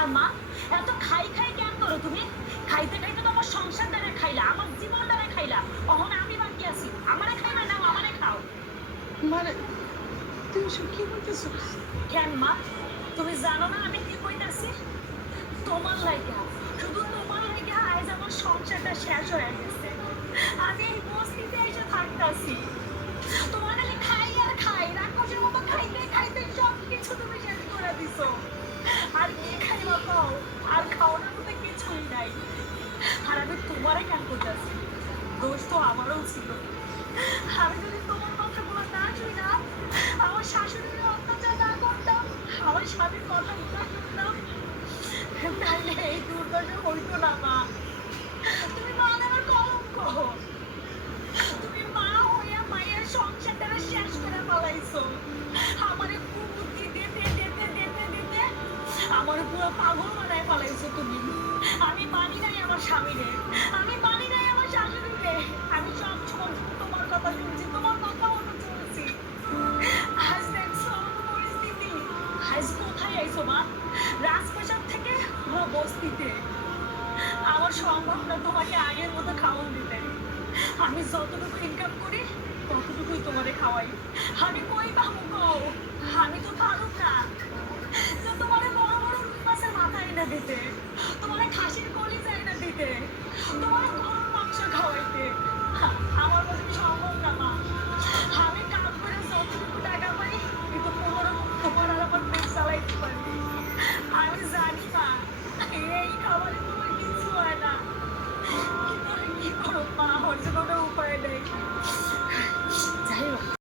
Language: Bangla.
আর মা, এত খাই খাই কেন করো তুমি? খাইতে খাইতে তো আমার সংসারটারে খাইলা, আমার জীবনটারে খাইলা। অহন আমি বাকি আছি, আমারে খাইবা না, আমারে খাও। মানে তুমি সব কি বলতেছো? কেন মা, তুমি জানো না আমি কি কইতাছি? তোমার লাইগা, শুধু তোমার লাইগা আজ আমার সংসারটা শেষ হয়ে গেছে। আমি এই বস্তিতে এসে থাকতাছি, তোমার খালি খাই আর খাই, রাক্ষসের মতো খাইতে খাইতে সব কিছু তুমি শেষ করে দিছো। আর কি খাইবা খাও, আর খাওয়ানোর মতো কিছুই নাই। আর আমি তোমারে কেন করতেছি? দোষ তো আমারও ছিল। আমি যদি তোমার কথাগুলো না শুই না, আমার শাশুড়ির অত্যাচার না করতাম, আমার স্বামীর কথাগুলো শুনতাম, তাহলে এই দুর্দশা হইতো না মা। তুমি মা আমার কলঙ্ক, তুমি মা হইয়া মায়ের সংসারটা শেষ করে ফেলাইছো। আমারে কুবুদ্ধি দিতে দিতে দিতে দিতে আমার পুরো পাগল বানায় ফেলাইছো তুমি। আমি মানি নাই আমার স্বামীরে, আমি মানি নাই আমার শাশুড়িরে। আমি সব সময় তোমার কথা শুনছি, তোমার কথা মতো চলছি। আজ দেখছো আমার পরিস্থিতি। আজ কোথায় আইছো মা? রাজপ্রাসাদ থেকে পুরো বস্তিতে। আমার সম্ভব না তোমাকে আগের মতো খাওয়ান দিতে। আমি যতটুকু ইনকাম করি ততটুকুই তোমারে খাওয়াই। আমি কই পাবো কও? আমি তো পারুম না যে তোমারে বড় বড় রুই মাছের মাথা এনে দিতে, তোমারে খাসির কলিজা এনে দিতে, তোমারে গরুর মাংস খাওয়াইতে। আমার পক্ষে সম্ভব না মা। আমি